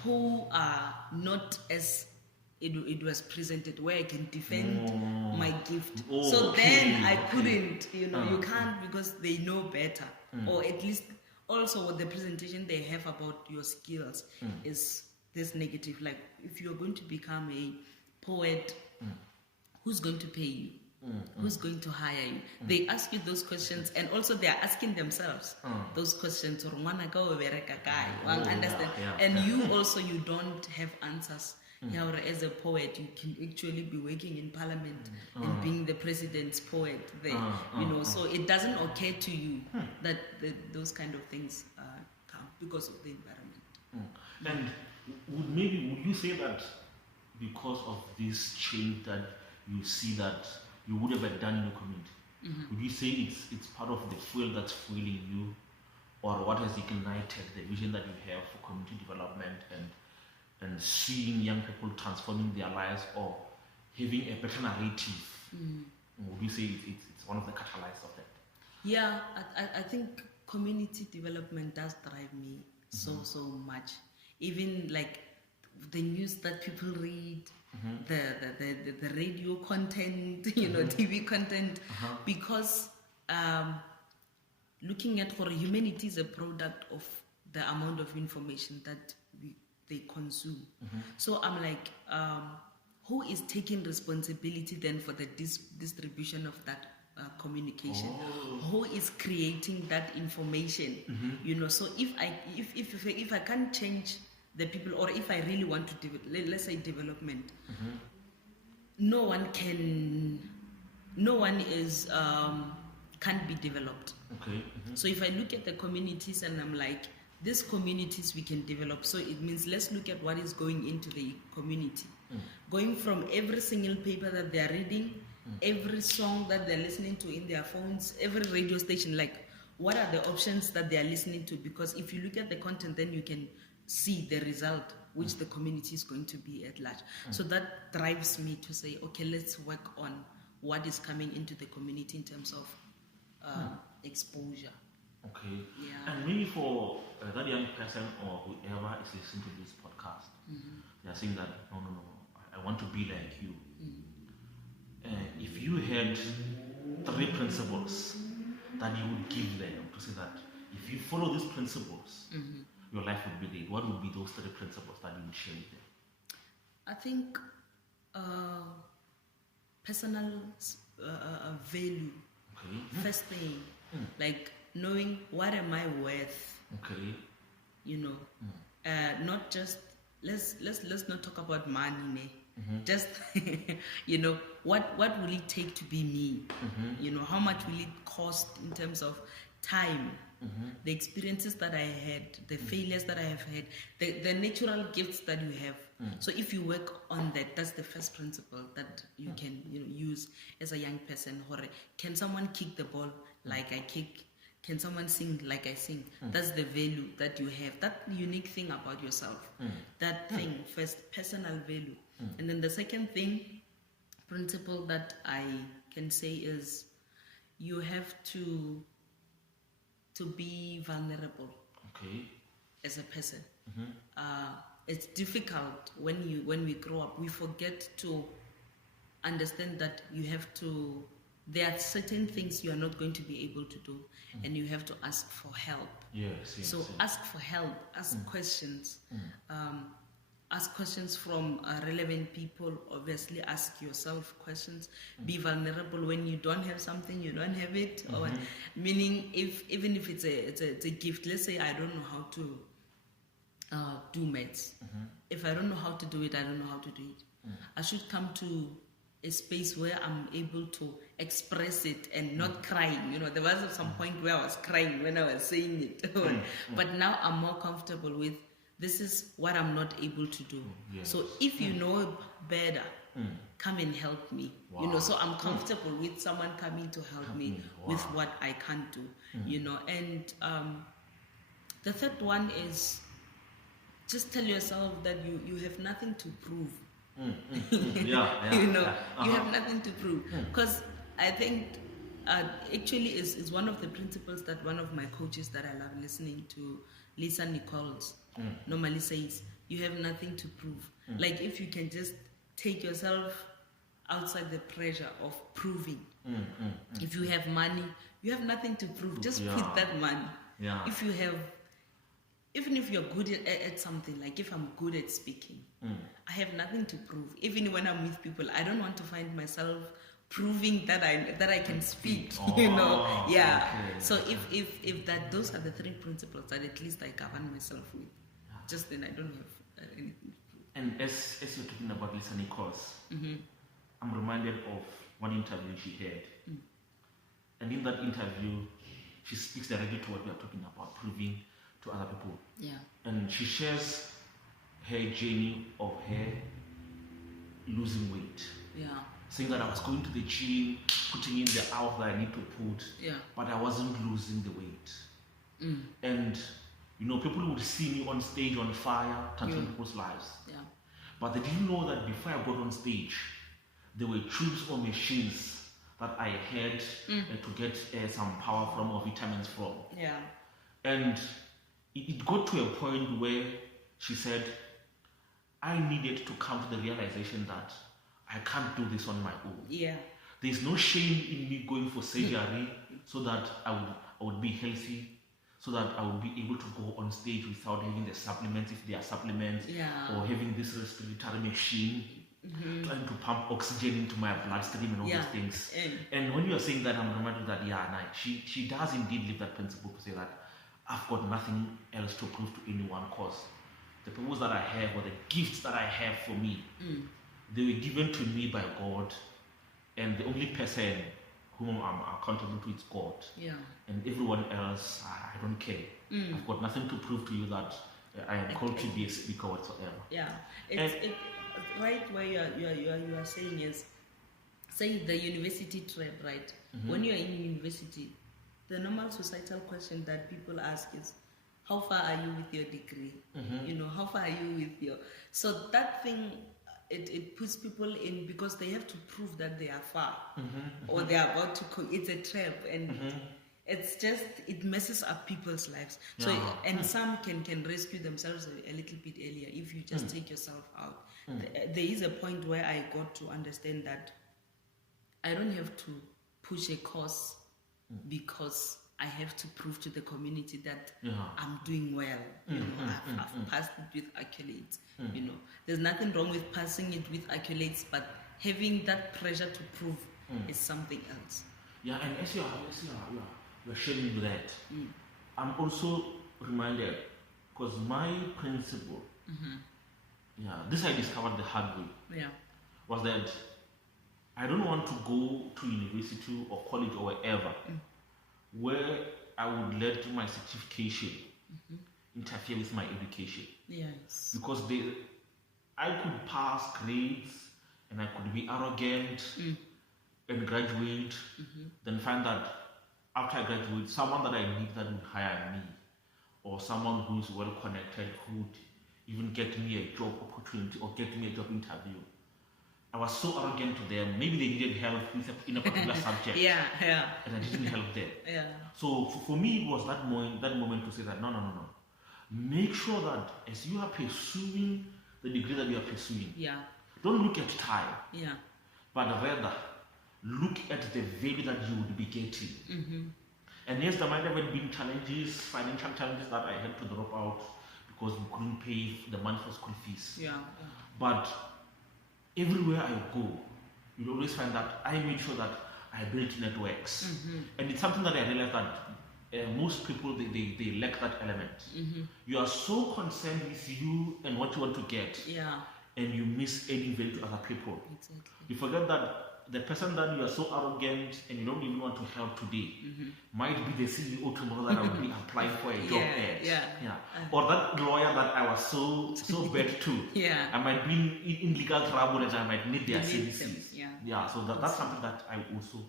who are not as it was presented, where I can defend my gift. So then I couldn't, you can't, because they know better, or at least also what the presentation they have about your skills is this negative. Like if you're going to become a poet, who's going to pay you? Who's going to hire you? They ask you those questions, and also they are asking themselves those questions. Or understand? And you also, you don't have answers. Or as a poet, you can actually be working in parliament and being the president's poet there. So it doesn't occur to you that those kind of things come because of the environment. And would you say that because of this change that you see that you would have done in your community, would you say it's part of the fuel that's fueling you or what has ignited the vision that you have for community development and seeing young people transforming their lives or having a better narrative? Would you say it's one of the catalysts of that? Yeah, I think community development does drive me so much. Even like the news that people read, the radio content, TV content, because looking at for humanity is a product of the amount of information that they consume. So I'm like, who is taking responsibility then for the distribution of that communication? Who is creating that information? So if I can't change the people, or if I really want to let's say development, no one is can't be developed. So if I look at the communities and I'm like, these communities we can develop, so it means let's look at what is going into the community, going from every single paper that they are reading, every song that they're listening to in their phones, every radio station, like what are the options that they are listening to? Because if you look at the content, then you can see the result which the community is going to be at large. So that drives me to say, okay, let's work on what is coming into the community in terms of exposure. Okay. Yeah. And maybe for that young person or whoever is listening to this podcast, they are saying that, no, I want to be like you. If you had 3 principles that you would give them to say that if you follow these principles, your life would be great, what would be those 3 principles that you would share with them? I think personal value. First thing, like knowing what am I worth. Not just let's not talk about money. Just what will it take to be me? How much will it cost in terms of time, the experiences that I had, the failures that I have had, the natural gifts that you have. So if you work on that, that's the first principle that you can use as a young person. Can someone kick the ball like I kick? Can someone sing like I sing? That's the value that you have, that unique thing about yourself. That thing first, personal value. And then the second principle that I can say is you have to be vulnerable as a person. It's difficult when we grow up. We forget to understand that you have to. There are certain things you are not going to be able to do, and you have to ask for help. Yes. Ask for help. Ask questions. Ask questions from relevant people. Obviously, ask yourself questions. Be vulnerable when you don't have something, you don't have it. Or meaning, even if it's a gift. Let's say I don't know how to do maths. If I don't know how to do it, I don't know how to do it. I should come to a space where I'm able to express it and not crying. There was some point where I was crying when I was saying it. But now I'm more comfortable with, this is what I'm not able to do. So if you know better, come and help me. So I'm comfortable with someone coming to help me with what I can't do. And the third one is just tell yourself that you have nothing to prove. You have nothing to prove. Because I think actually is one of the principles that one of my coaches that I love listening to, Lisa Nichols, normally says, you have nothing to prove. Like if you can just take yourself outside the pressure of proving. If you have money, you have nothing to prove. Just put that money. If you have, even if you're good at something, like if I'm good at speaking, I have nothing to prove. Even when I'm with people, I don't want to find myself proving that I can speak. Okay. So if those are the 3 principles that at least I govern myself with, just then I don't have anything to prove. And as you're talking about Lisa Nichols, I'm reminded of one interview she had. And in that interview, she speaks directly to what we are talking about, proving to other people. And she shares her journey of her losing weight. Saying that I was going to the gym, putting in the hours that I need to put, but I wasn't losing the weight. And people would see me on stage on fire, transforming people's lives. Yeah. But they didn't know that before I got on stage, there were tubes or machines that I had to get some power from or vitamins from. Yeah. And it got to a point where she said, I needed to come to the realization that I can't do this on my own. Yeah. There's no shame in me going for surgery so that I would be healthy, so that I would be able to go on stage without having the supplements, if there are supplements, or having this respiratory machine, trying to pump oxygen into my bloodstream and all those things. And when you are saying that, I'm reminded that, she does indeed live that principle to say that I've got nothing else to prove to anyone, because the purpose that I have or the gifts that I have for me, they were given to me by God, and the only person whom I'm accountable to is God. Yeah. And everyone else, I don't care. I've got nothing to prove to you that I am called to be a speaker whatsoever. Yeah. It right where you are saying is, say the university trap, right? When you are in university, the normal societal question that people ask is, how far are you with your degree? How far are you with your... So that thing, it puts people in, because they have to prove that they are far, or they are about to... It's a trap, and it's just, it messes up people's lives. So, and some can rescue themselves a little bit earlier if you just take yourself out. There is a point where I got to understand that I don't have to push a course because I have to prove to the community that I'm doing well. I've passed it with accolades. There's nothing wrong with passing it with accolades, but having that pressure to prove is something else. Yeah, and as you're sharing that, I'm also reminded, because my principle, this I discovered the hard way, was that I don't want to go to university or college or wherever where I would let my certification interfere with my education. Yes. Because I could pass grades and I could be arrogant and graduate, then find that after I graduate, someone that I need that would hire me, or someone who is well connected who would even get me a job opportunity or get me a job interview. I was so arrogant to them. Maybe they needed help in a particular subject. And I didn't help them. So for me, it was that moment to say that no. Make sure that as you are pursuing the degree that you are pursuing, don't look at time, but rather look at the value that you would be getting. And yes, there might have been challenges, financial challenges that I had to drop out because we couldn't pay the money for school fees. But everywhere I go, you'll always find that I made sure that I built networks. And it's something that I realized that most people, they lack that element. You are so concerned with you and what you want to get, and you miss adding value to other people. You forget that the person that you are so arrogant and you don't even want to help today might be the CEO tomorrow that I will be applying for a job at. Or that lawyer that I was so bad to. I might be in legal trouble and I might need their services. So that's something that I also,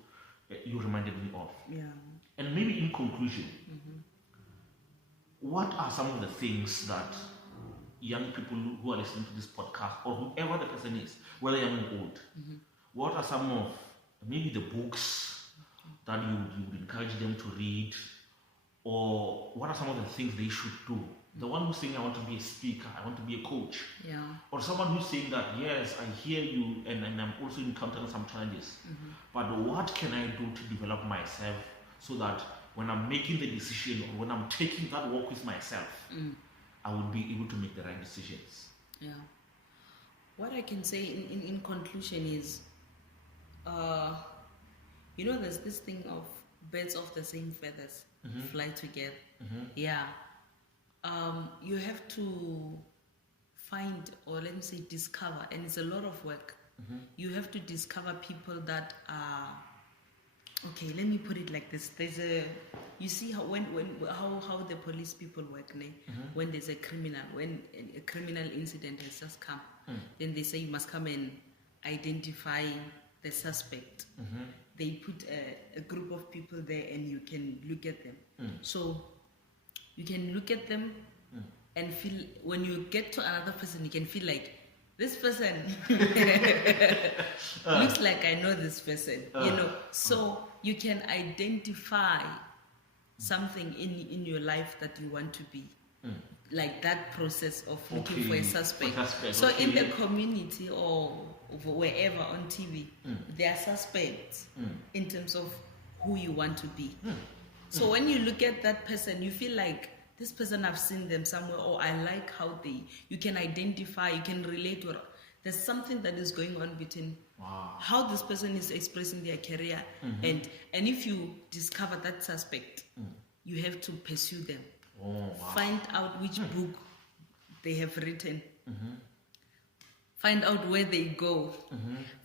you reminded me of. And maybe in conclusion, what are some of the things that young people who are listening to this podcast, or whoever the person is, whether young or old, what are some of maybe the books that you would encourage them to read, or what are some of the things they should do? The one who's saying, I want to be a speaker, I want to be a coach. Or someone who's saying that, yes, I hear you and I'm also encountering some challenges. But what can I do to develop myself so that when I'm making the decision or when I'm taking that walk with myself, I would be able to make the right decisions? What I can say in conclusion is, there's this thing of birds of the same feathers fly together. You have to find, or let me say discover, and it's a lot of work. You have to discover people that are, okay, let me put it like this. You see how how the police people work, when there's a criminal, when a criminal incident has just come, then they say you must come and identify the suspect. They put a group of people there and you can look at them. So you can look at them and feel, when you get to another person, you can feel like, this person looks like I know this person, so you can identify something in your life that you want to be. Like that process of looking for a suspect. So in the community or wherever on TV, there are suspects in terms of who you want to be. So when you look at that person, you feel like, this person, I've seen them somewhere, or I like how you can identify, you can relate, or there's something that is going on between how this person is expressing their career, and if you discover that suspect, you have to pursue them. Find out which book they have written. Find out where they go.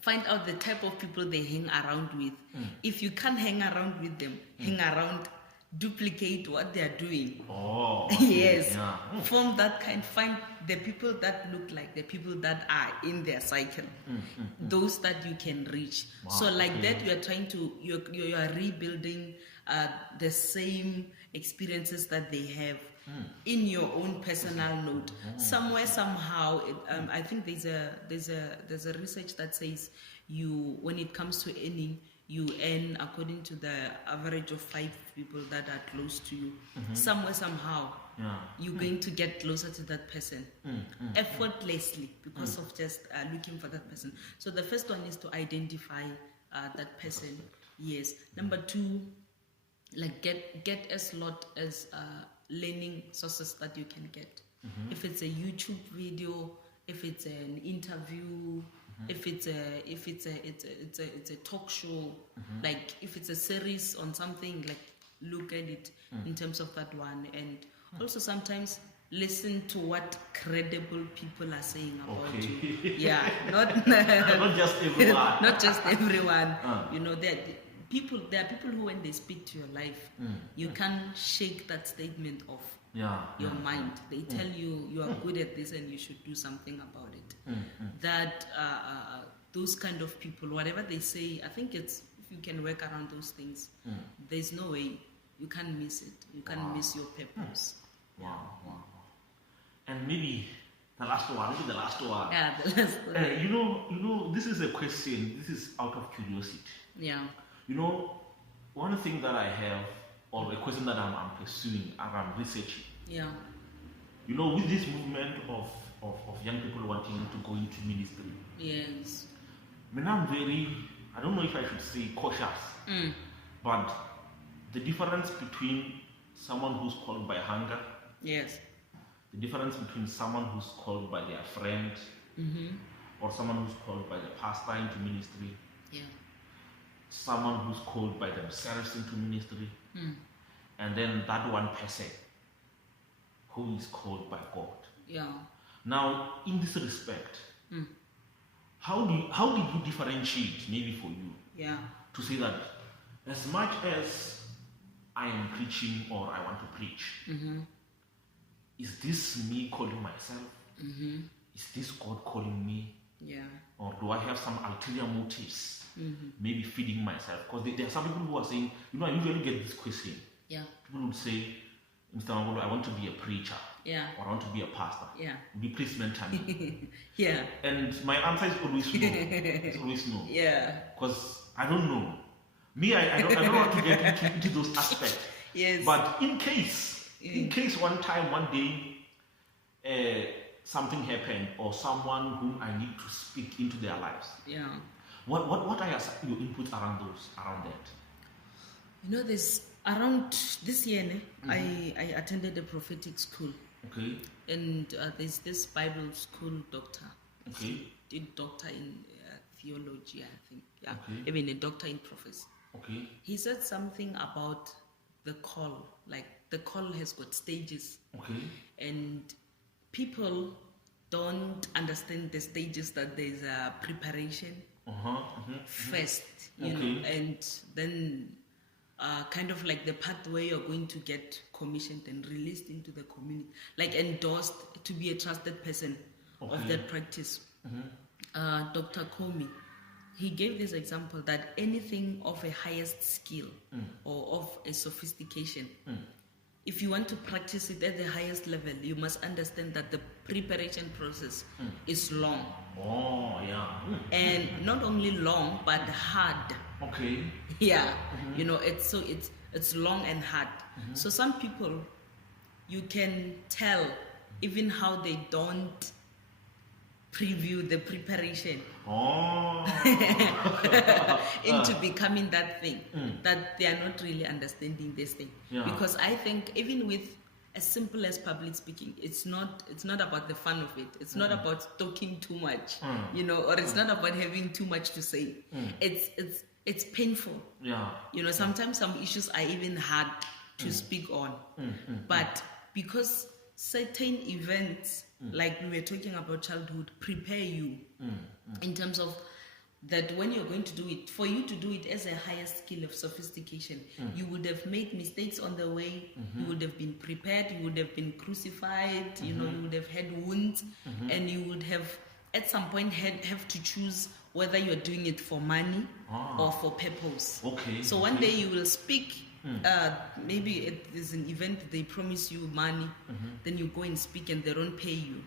Find out the type of people they hang around with. If you can't hang around with them, hang around, duplicate what they are doing. Yes. Yeah. Form that kind. Find the people that look like the people that are in their cycle. Those that you can reach. So like that, you are trying to, you are rebuilding the same experiences that they have in your own personal note. Somewhere, somehow, I think there's a research that says when it comes to earning, you earn according to the average of 5 people that are close to you. Somewhere, somehow, you're going to get closer to that person effortlessly because of just looking for that person. So the first one is to identify that person. Yes. Number 2, like get as lot as learning sources that you can get. If it's a YouTube video, if it's an interview, if it's a talk show, like if it's a series on something, like look at it in terms of that one, and also sometimes listen to what credible people are saying about you. Yeah, not just everyone. Not just everyone. There are people who, when they speak to your life, you can't shake that statement off your mind. They tell you are good at this and you should do something about it. That those kind of people, whatever they say, I think it's, if you can work around those things, there's no way you can't miss it. You can't miss your purpose. Wow. And maybe the last one. Yeah, the last one. This is a question. This is out of curiosity. Yeah. One thing that I have, or a question that I'm pursuing, I'm researching. Yeah. With this movement of young people wanting to go into ministry. Yes. I'm I don't know if I should say cautious, but the difference between someone who's called by hunger, yes, the difference between someone who's called by their friend, or someone who's called by the pastor into ministry, someone who's called by themselves into ministry, and then that one person who is called by God. Yeah. Now, in this respect, how did you differentiate, maybe for you, to say that as much as I am preaching or I want to preach, is this me calling myself? Is this God calling me? Yeah. Or do I have some ulterior motives? Maybe feeding myself? Because there are some people who are saying, I usually get this question. Yeah. People would say, Mr. Mangolo, I want to be a preacher. Yeah. Or I want to be a pastor. Yeah. Would you please mentor me? Yeah. And my answer is always no. It's always no. Yeah. Because I don't know. Me, I don't want to get into those aspects. Yes. But in case one day, something happened, or someone whom I need to speak into their lives. Yeah. What are your inputs around that? There's around this year, I attended a prophetic school. Okay. And there's this Bible school doctor. Okay. Did doctor in theology, I think. Yeah. Okay. Even a doctor in prophecy. Okay. He said something about the call. Like the call has got stages. Okay. And people don't understand the stages, that there's a preparation first, and then kind of like the path where you're going to get commissioned and released into the community, like endorsed to be a trusted person of that practice. Dr. Comey, he gave this example that anything of a highest skill or of a sophistication if you want to practice it at the highest level, you must understand that the preparation process is long. Oh, yeah. And not only long, but hard. Okay. Yeah. You know, it's long and hard. So some people, you can tell even how they don't preview the preparation into becoming that thing, that they are not really understanding this thing. Yeah. Because I think even with as simple as public speaking, it's not about the fun of it. It's not about talking too much, you know, or it's not about having too much to say. It's painful. Yeah. You know, sometimes some issues are even hard to speak on. But because certain events, like we were talking about childhood, prepare you in terms of that when you're going to do it, for you to do it as a higher skill of sophistication, you would have made mistakes on the way, you would have been prepared, you would have been crucified, you know, you would have had wounds, and you would have at some point have to choose whether you're doing it for money or for purpose. Okay. So one day you will speak, maybe it is an event, they promise you money, then you go and speak and they don't pay you.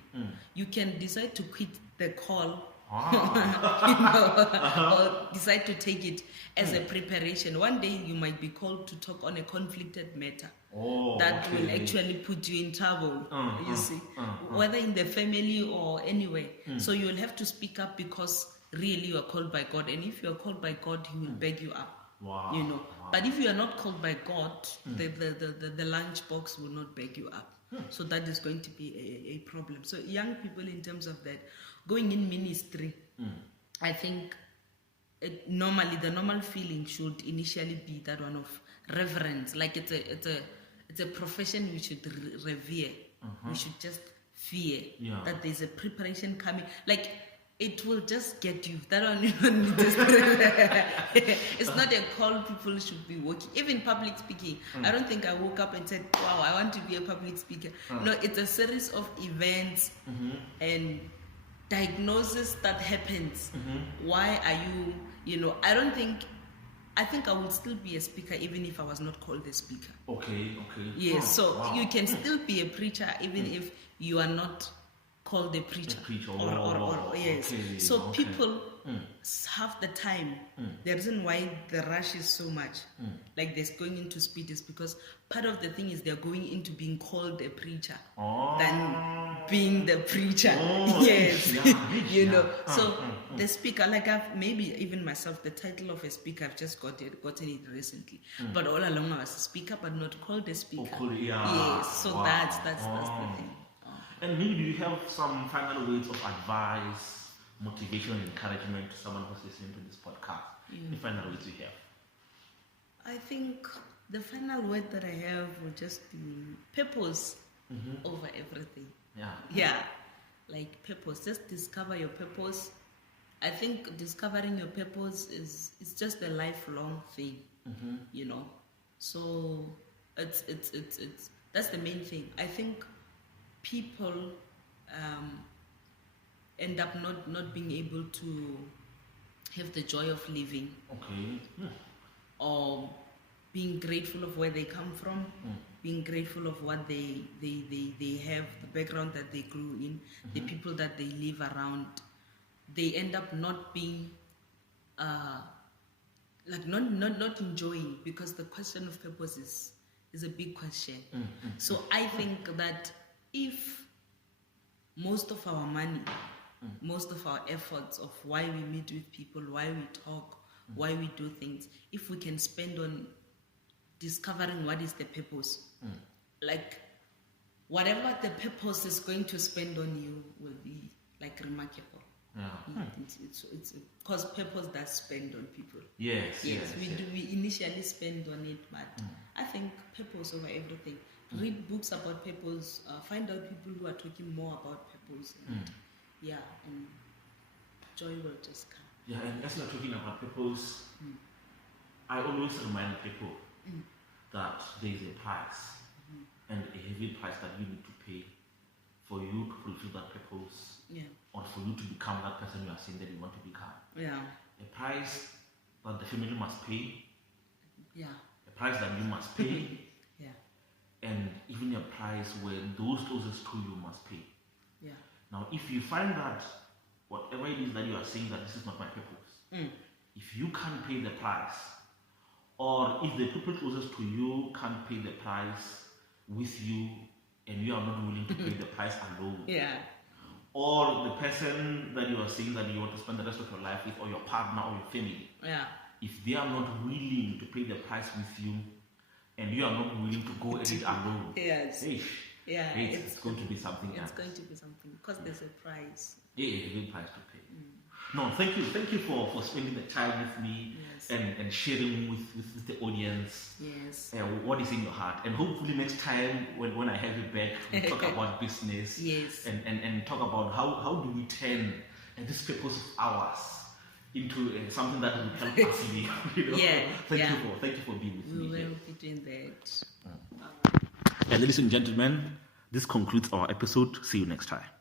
You can decide to quit the call you know, or decide to take it as a preparation. One day you might be called to talk on a conflicted matter that will actually put you in trouble, you see, whether in the family or anywhere. So you'll have to speak up because really you are called by God, and if you are called by God, He will back you up. Wow. You know, but if you are not called by God, the lunch box will not back you up. So that is going to be a problem. So young people, in terms of that, going in ministry, I think normally the normal feeling should initially be that one of reverence. Like it's a profession we should revere. We should just fear that there's a preparation coming. Like, it will just get you. That one you don't need to it's not a call people should be working. Even public speaking. I don't think I woke up and said, wow, I want to be a public speaker. No, it's a series of events and diagnosis that happens. Why are you know, I think I would still be a speaker even if I was not called a speaker. Okay. Yes, so you can still be a preacher even if you are not called a preacher. Or yes. Okay. So people half the time, the reason why the rush is so much, like they're going into speed, is because part of the thing is they're going into being called a preacher than being the preacher. Yes. You know. So the speaker, like maybe even myself, the title of a speaker, I've just gotten it recently. But all along I was a speaker but not called a speaker. Yes. So that's the thing. And maybe do you have some final words of advice, motivation, and encouragement to someone who's listening to this podcast? The final words you have? I think the final word that I have will just be purpose over everything. Yeah. Like purpose. Just discover your purpose. I think discovering your purpose it's just a lifelong thing. You know. So it's that's the main thing. I think people end up not being able to have the joy of living, or being grateful of where they come from, being grateful of what they have, the background that they grew in, the people that they live around. They end up not being like not enjoying, because the question of purpose is a big question. So I think that if most of our money, most of our efforts of why we meet with people, why we talk, why we do things, if we can spend on discovering what is the purpose, like whatever the purpose is going to spend on you will be like remarkable. It's because purpose does spend on people. Yes. We initially spend on it, but I think purpose over everything. Read books about purpose, find out people who are talking more about purpose, and and joy will just come. Yeah, and as we're talking about purpose, I always remind people that there is a price, and a heavy price that you need to pay for you to fulfill that purpose, or for you to become that person you are saying that you want to become. A price that the family must pay. A price that you must pay. And given a price where those closest to you must pay. Yeah. Now, if you find that whatever it is that you are saying that this is not my purpose, if you can't pay the price, or if the people closest to you can't pay the price with you, and you are not willing to pay the price alone, or the person that you are saying that you want to spend the rest of your life with, or your partner or your family, if they are not willing to pay the price with you, and you are not willing to go at it alone, it's going to be something else. It's going to be something, because there's a price. Yeah, a big price to pay. No, thank you for spending the time with me and sharing with the audience what is in your heart. And hopefully next time when I have you back, we talk about business and talk about how do we turn this purpose of ours into something that will help us live. You know? Thank you for being with me. We will be doing that. And ladies and gentlemen, this concludes our episode. See you next time.